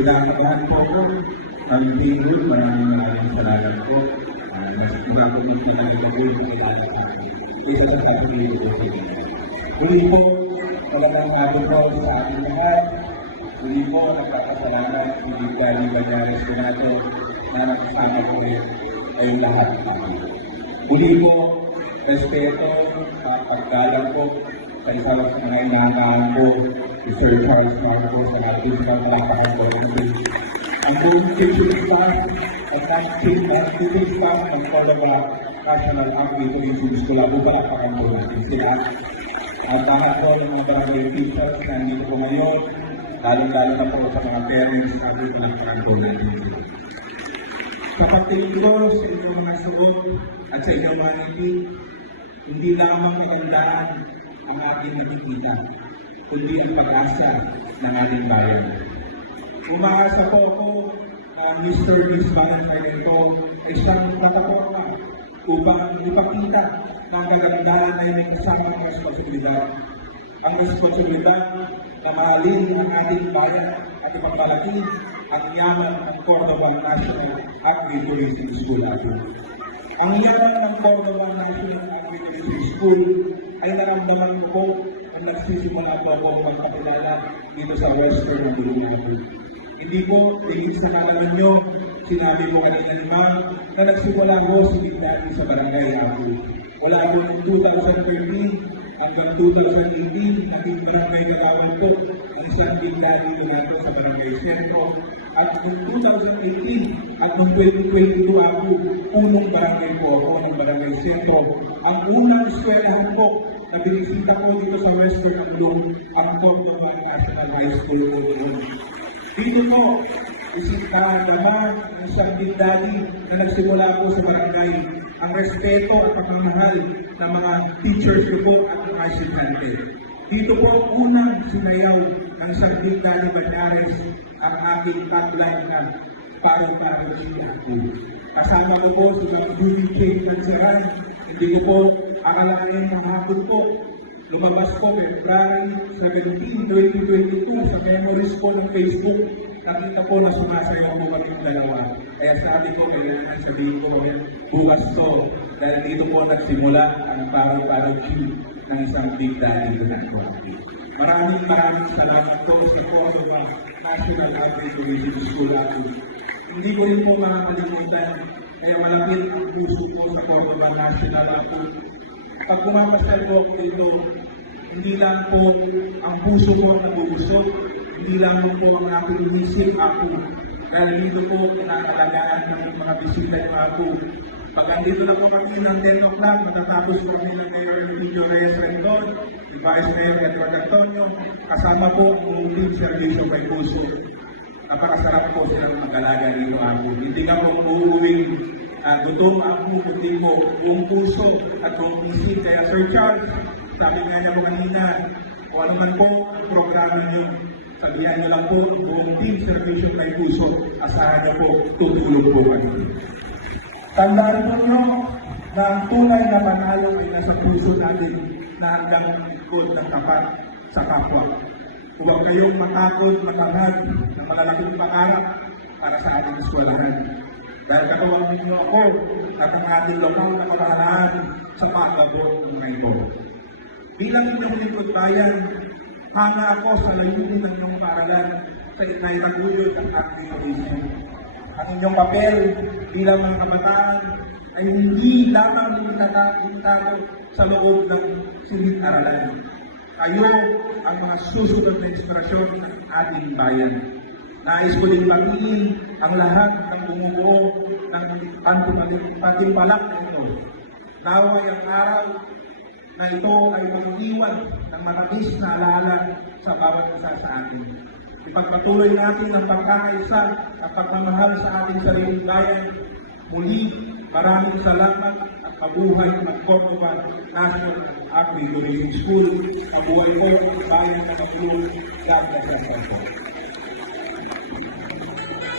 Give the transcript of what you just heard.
kinakabahan po ako. Ang Bingul, maraming salamat po. Mula po yung pinag-ibig ko kay Anak namin. Isa sa sabihin ko sa inyo. Muli po, talagang ato po sa ating lahat. Muli po, nagpapasalamat hindi galing Banyares po natin na nakasama po kayong lahat namin. Muli po, respeto, paggalang po sa isang mga inaangaan po si Sir Charles Marcos sa natin sa mga pangangkong ang buong teaching staff at teaching staff ng Cordova National Agri-Tourism School po pala pangangkong natin sila. At lahat po ng mga barangay officials na nandito po ngayon, lalong-lalo na po sa mga parents at mga pangangkong natin sila. Sa pagtingin ko sa inyong mga suot at sa inyong mga naging, hindi lamang magandaan ang ating nakikita, kundi ang pag-asa ng ating bayan. Umaasa po ako Mr. Miss Valentine ito ay isang plataforma upang ipakita na ang kagandahan ay may kasamang responsibilidad. Ang responsibilidad na mahalin ang ating bayan at ipagmalaki ang yaman ng Cordova National Agri-Tourism School. Ang yaman ng Cordova National Agri-Tourism School ay naramdaman ko ang nagsisimula po ako magpakilala dito sa Western ng Bulungan. Hindi po, tingin sa kakalan nyo, sinabi ko kanina naman na nagsimula ko sa Bignati sa Barangay Apo. Wala ako ng 2013 hanggang 2018, naging barangay Kalawang po ang isang Bignati ko nato sa Barangay Sentro. At noong 2018 at noong 2022 ako, unang barangay po ako ng Barangay Sentro. Ang unang eskwelahan po na binisita ko dito sa Western Blue, ang Cordova National High School po doon. Dito po, isintahan naman ang isang bigdadi na nagsimula po sa barangay. Ang respeto at pagmamahal ng mga teachers ko po at mga estudyante. Dito po unang sinayaw ng isang bigdadi Banyares ang aking tagline na paro-paro siya po. Kasama ko po sa mga duty chain Mansaran. Hindi ko po akalain ng hapon po. Lumabas po February 17, 2022 sa memories po ng Facebook. Nakita po na sumasayaw po kami yung dalawa. Kaya sabi ko, kailangan sabihin ko bukas to. Dahil dito po nagsimula ang parang G ng isang big daddy na nagkuhapi. Maraming salamat po sa Cordova National Agri-Tourism School. Hindi ko rin po makakalimutan. Kaya malapit ang puso po sa Cordova National Agri. Pag pumapasal po ako dito, hindi lang po ang puso ko nagugusok, hindi lang po ang aking inisip ako. Dahil dito po pinakalagaan ng mga bisita yung ako. Pag andito na po kami ng 10 o'clock, matatapos kami ng Mayor Emilio Reyes Rendon, si Vice Mayor Edward Antonio, kasama po ang buong servisyo kay puso. Napakasarap po silang mag-alaga dito ako. Hindi nga po umuuwing gutom ako, kundi po buong puso at buong isip. Kaya Sir Charles, sabi nga niya po kanina, kung ano man po ang programa niyo, sabihan niyo lang po buong team servisyo kay puso, asahan niyo po, tutulog po kami. Tandaan po niyo na ang tunay na panalo ay nasa puso natin na hanggang likod ng tapat sa kapwa. Huwag kayong matakot, matanghag na malalaking pangarap para sa ating eskwelahan. Dahil katawag ninyo ako at ang ating lokal na kabahaan sa pag-abot ng mga ito. Bilang inyong lingkod bayan, hanga ako sa layunin ng inyong paaralan sa inairagulod ang agri-tourism. Ang inyong papel bilang mga kabataan ay hindi lamang limitado sa loob ng silid-aralan. Kayo ang mga susunod na inspirasyon ng ating bayan. Nais ko din pagingin ang lahat ng bumubuo ng patimpalak na ito. Naway ang araw na ito ay mag-iwan ng matamis na alaala sa bawat isa sa atin. Ipagpatuloy natin ang pagkakaisa at pagmamahal sa ating sariling bayan. Muli, maraming salamat at mabuhay ng Cordova National Agri-Tourism School. Mabuhay po ang bayan ng Maglulo. God bless us all.